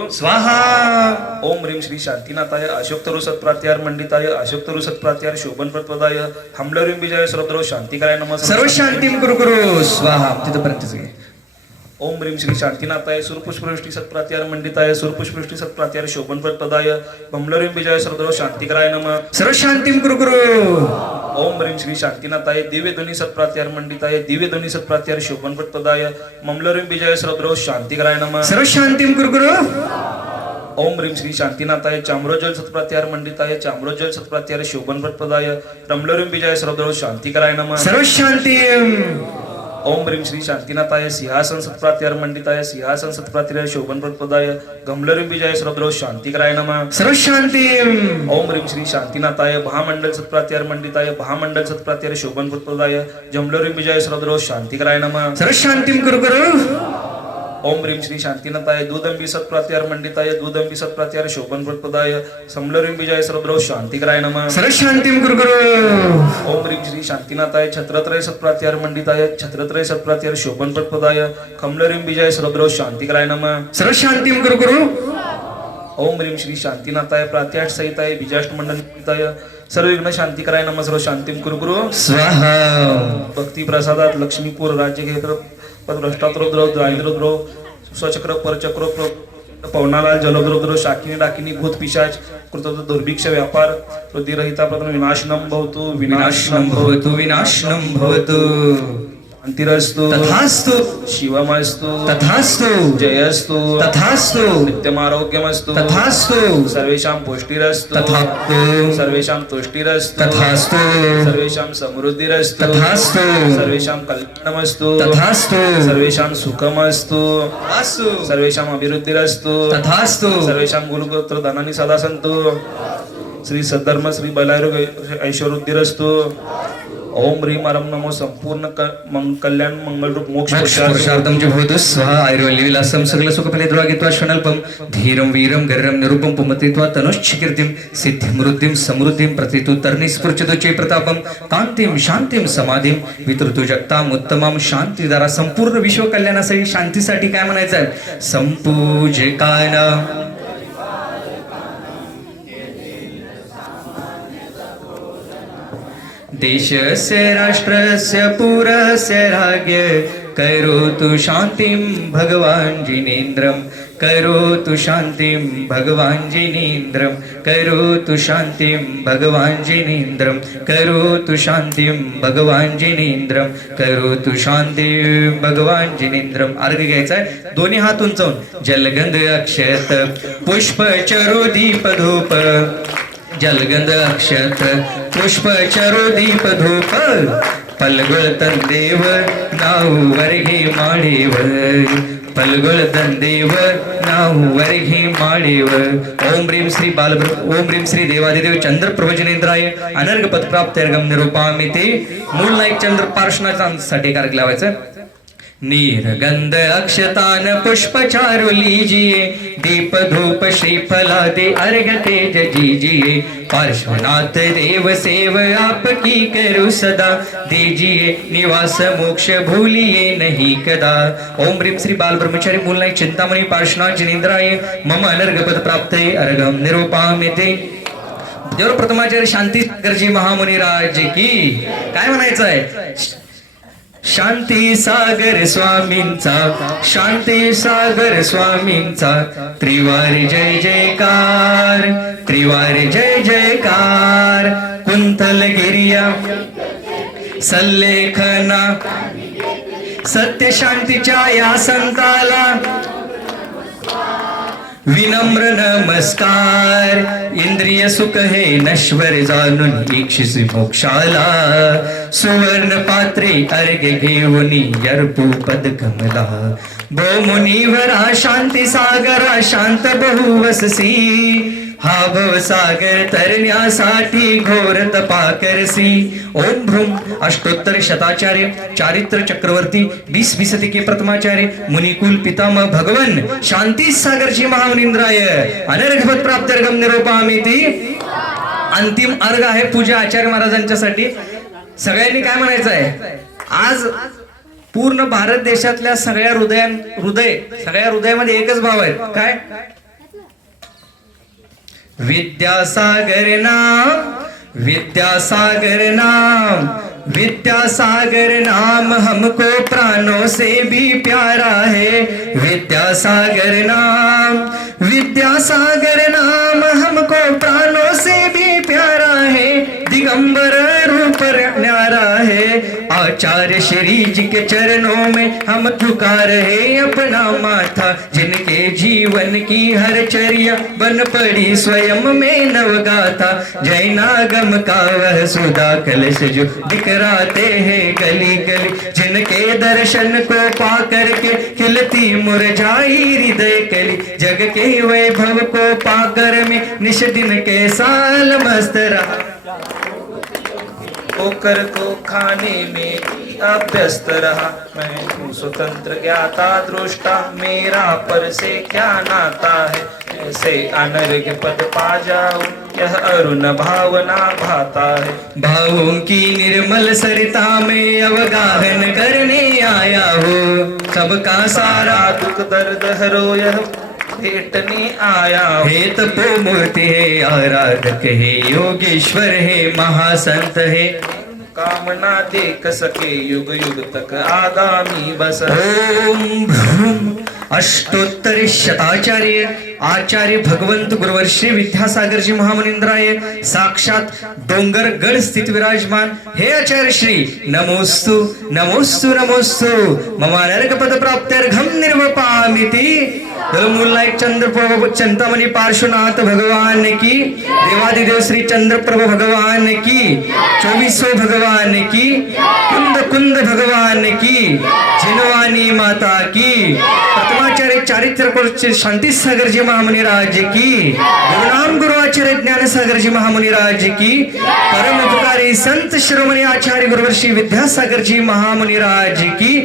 स्वाहा। ओम ह्रीं श्री शांतिनाथाय अशोकतरु सत्प्रात्यार मंडिताय अशोकतरु सत्प्रात्यार शोभन प्रदाय हमलरीं बीजाय सर्वद्रो शांतिकाराय नमः सर्व शांतीम गुरु गुरु स्वाहा। तिथपर्यंतच घे. ओम ह्रीं श्री शांतिनाथाय सुरपुष्पवृष्टि सत्प्रात्यार मंडिताय सुरपुष्पवृष्टि सत्प्रात्यार शोभन प्रदाय हमलरीं बीजाय सर्वद्रो शांतिकाराय नमः सर्व शांतीम गुरु गुरु. ओम ह्रीं श्री शांतिनाथाय दिव्य ध्वनि सत्प्रात्यार मंडिताय दिव्य ध्वनि सत्प्रात्यार शोभन प्रदाय ममलरीं बीजाय सर्वद्रो शांतिकाराय नमः सर्व शांतीम गुरु गुरु. ओम ह्रीं श्री शांतिनाथाय चाम्रोज्वल सत्प्रात्यार मंडिताय चाम्रोज्वल सत्प्रात्यार शोभन प्रदाय रमलरीं बीजाय सर्वद्रो शांतिकाराय नमः सर्व शांतीम. ओम ह्रीं श्री शांतिनाथाय सिंहासन सत्प्रात्यार मंडिताय सिंहासन सत्प्रात्यार शोभन प्रदाय गमलरीं बीजाय सर्वद्रो शांतिकाराय नमः सर्व शांतीम. ओम ह्रीं श्री शांतिनाथाय महामंडल सत्प्रात्यार मंडिताय महामंडल सत्प्रात्यार शोभन प्रदाय जमलरीं बीजाय सर्वद्रो शांतिकाराय नमः सर्व शांतीम गुरु गुरु. ओम ह्रीं श्री शांतिनाथाय दूदंबी सत्प्रात्यार मंडिताय दूदंबी सत्प्रात्यार शोभन प्रदाय समलरीं बीजाय सर्वद्रो शांतिकाराय नमः सर्व शांतीम गुरु गुरु. ओम ह्रीं श्री शांतिनाथाय छत्रत्रय सत्प्रात्यार मंडिताय छत्रत्रय सत्प्रात्यार शोभन प्रदाय कमलरीं बीजाय सर्वद्रो शांतिकाराय नमः सर्व शांतीम गुरु गुरु. ओम ह्रीं श्री शांतिनाथाय प्रात्याष्ट सहिताय बीजाष्ट मंडलिताय सर्व विघ्न शांतिकाराय नमः सर्व शांतिम कुरु गुरु स्वाहा. भक्ती प्रसादात लक्ष्मीपूर राज्य घेत्र पदभ्रष्टात्रोद्रव द्रायद्रोद्रव स्वचक्र परचक्र पवनालाल जलद्रोद्रव शाकिनी डाकिनी भूत पिशाच कृत दुर्भिक्ष व्यापार वृद्धिरहिता प्रथम विनाशनम भवतु विनाशनम भवतु विनाशनम भवतु. शांतिरस्तु तथास्तु शिवमस्तु तथास्तु जयस्तु तथास्तु नित्यमारोग्यमस्तु तथास्तु सर्वेषां पुष्टिरस्तु तथास्तु सर्वेषां तुष्टिरस्तु तथास्तु सर्वेषां समृद्धिरस्तु तथास्तु सर्वेषां कल्याणमस्तु तथास्तु सर्वेषां सुखमस्तु तथास्तु सर्वेषां अभिवृद्धिरस्तु तथास्तु सर्वेषां गुरुगोत्र धनानि सदा सन्तु श्री सद्धर्म श्री बलायुर ऐश्वर्यवृद्धिरस्तु ओम ह्रीं अरं नमो संपूर्ण कल्याण मंगल रूप मोक्ष पुरुषार्थम च भवतु स्वाहा. आयुर्वल्लीविलासं सकल सुखफले द्वागित्वा क्षणल्पं धीरं वीरं गर्रं निरूपं पुमत्रित्वा तनुश्च कीर्तिं सिद्धिं वृद्धिं समृद्धिं प्रतितु तर्णि स्फुर्चतु चे प्रतापं कांतिं शांतिं समाधिं वितृतु जगतां उत्तमां शांतीदारा. संपूर्ण विश्व कल्याणासाठी शांतीसाठी काय म्हणायचं आहे? संपूजकाना देशस्य राष्ट्रस्य पुरस्य राज्ञ करोतु शान्तिं भगवान् जिनेन्द्रं करोतु शान्तिं भगवान् जिनेन्द्रं करोतु शान्तिं भगवान् जिनेन्द्रं करोतु शान्तिं भगवान् जिनेन्द्रं करोतु शान्तिं भगवान् जिनेन्द्रं. अर्घ घ्यायचा आहे दोन्ही हात उंचावून. जलगंध अक्षत पुष्प चरो दीप धूप जलगंध अक्षत पुष्प चरो दीप धूप पलगुळ तंदेव नाऊवर घे माळेवर पलगुळ तंदेव नाऊवर घे माळेवर. ओम ह्रीं श्री ओम ह्रीं श्री देवादिदेव चंद्र प्रभजनेंद्राय अनर्घ पद प्राप्त अर्घम निरूपामि ते. मूळ नाईक चंद्र पार्श्वनाथांसाठी कारक लावायचं. नीरगंध अक्षतान पुष्प चारु लीजिए दीप धूप श्रीफला दे अर्घ तेज जीजिए पार्श्वनाथ देव सेव आपकी करू सदा दीजिए निवास मोक्ष भूलिए नहीं कदा. ओम ह्रीं श्री बाल ब्रह्मचारी मूलनायक चिंतामणी पार्श्वनाथ जिनेंद्राय मम अनर्घ पद प्राप्त अर्घम निरूपामि ते. देव प्रथमाचार्य शांती सागरजी महामुनिराज की काय म्हणायचं आहे? शांती सागर स्वामींचा शांती सागर स्वामींचा त्रिवार जय जयकार त्रिवार जय जयकार. कुंतल गिरिया सल्लेखना सत्य शांतीच्या या संताला विनम्र नमस्कार. इंद्रिय सुख हे नश्वर जाणून इच्छिसी मोक्षाला सुवर्ण पात्रे अर्घ्य घेऊन अर्पू पद कमला. भो मुनिवरा शांती सागरा शांत बहुवससी हा भव सागर तरण्यासाठी घोर तपा करसी. ओम भ्रूम अष्टोत्तर शताचार्य चारित्र चक्रवर्ती 20 के प्रथमाचार्य मुनिकुल पितामह भगवन शांती सागरजी महामुनींद्राय अनर्घपद प्राप्त अर्घम निरूपामि ते. अंतिम अर्घ आहे पूजा आचार्य महाराजांच्या साठी. सगळ्यांनी काय म्हणायचं आहे? आज पूर्ण भारत देशातल्या सगळ्या हृदयामध्ये एकच भाव आहे. काय? विद्यासागर नाम, विद्यासागर नाम, विद्यासागर नाम हमको प्राणों से भी प्यारा है। विद्यासागर नाम, विद्यासागर नाम हमको प्राणों से भी प्यारा है। दिगंबर रूप न्यारा है, आचार्य श्री जी के चरणों में हम झुका रहे अपना माथा। जिनके जीवन की हर चर्या बन पड़ी स्वयं में नवगाथा। जैनागम का वह सुधा कलश जो बिखराते हैं गली गली। जिनके दर्शन को पा करके खिलती मुरझाई हृदय कली। जग के वैभव को पाकर में निश दिन के साल मस्त रहा। होकर को खाने में अभ्यस्त रहा। मैं हूँ स्वतंत्र ज्ञाता दृष्टा, मेरा पर से क्या नाता है। ऐसे अनर्घ्य पद पा जाऊं, यह अरुण भावना भाता है। भावों की निर्मल सरिता में अवगाहन करने आया हो। सबका सारा दुख दर्द हरो यह भेटने आया हूं। हे तपो मूर्ति है, आराधक है, योगेश्वर है, महासंत है। कामना देख सके युग युग तक आगामी बस। ओम भ्रूम अष्टोत्तर शताचार्य आचार्य भगवंत गुरुवर श्री विद्यासागर जी महामुनिंद्राय साक्षात डोंगरगड स्थित विराजमान हे आचार्य श्री नमोस्तु नमोस्तु नमोस्तु ममानर्क पद प्राप्त्यर्घम निर्वपामिति। मूलनायक चंद्रप्रभु चिंतामणि पार्श्वनाथ भगवान की, देवादिदेव श्री चंद्रप्रभु भगवान की, 24 भगवान की, कुंद कुंद भगवान की, जिनवानी माता की, प्रथमाचार्य चारित्र शांति सागर जी महामुनि राज की, गुरुनाम गुरु आचार्य ज्ञान सागर जी महामुनि राज की, परम उपकारी संत शिरोमणि आचार्य गुरुवर श्री विद्यासागर जी महामुनि राज की,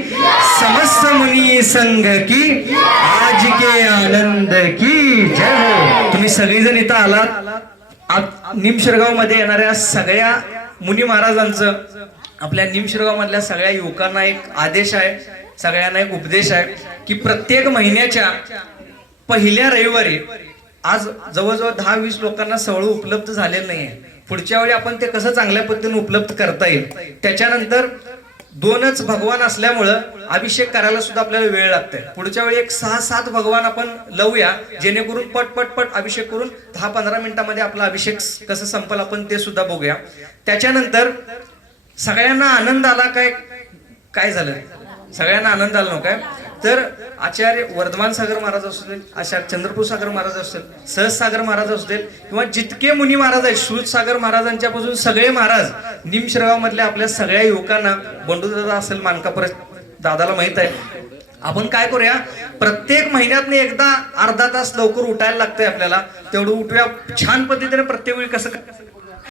समस्त मुनि संघ की, आज के आनंद की जय हो। तुम्ही सगळेजण इथं आलात। निमशिरगाव मध्ये येणाऱ्या सगळ्या मुनी महाराजांचं, आपल्या निमशिरगाव मधल्या सगळ्या युवकांना एक आदेश आहे, सगळ्यांना एक उपदेश आहे की प्रत्येक महिन्याच्या पहिल्या रविवारी, आज जवळजवळ 10-20 लोकांना सवळ उपलब्ध झालेलं नाहीये, पुढच्या वेळी आपण ते कसं चांगल्या पद्धतीने उपलब्ध करता येईल। त्याच्यानंतर 2च भगवान असल्यामुळं अभिषेक करायला सुद्धा आपल्याला वेळ लागतोय। पुढच्या वेळी एक 6-7 भगवान आपण लावूया, जेणेकरून पट पट पट अभिषेक करून 10-15 मिनिटांमध्ये आपला अभिषेक कसं संपल आपण ते सुद्धा बघूया। त्याच्यानंतर सगळ्यांना आनंद आला काय? काय झालं? सगळ्यांना आनंद आला नव्हता काय? तर आचार्य वर्धमान सागर महाराज असतील, आचार्य चंद्रपूर सागर महाराज असतील, सहज सागर महाराज असतील, किंवा जितके मुनी महाराज आहेत, श्रुत सागर महाराजांच्या पासून सगळे महाराज निमशिरगाव मधल्या आपल्या सगळ्या युवकांना, बंडूदादा असेल मानकापूर दादाला माहित आहे, आपण काय करूया, प्रत्येक महिन्यात एकदा अर्धा तास लवकर उठायला लागतंय आपल्याला, तेवढं उठूया छान पद्धतीने। प्रत्येक वेळी कसं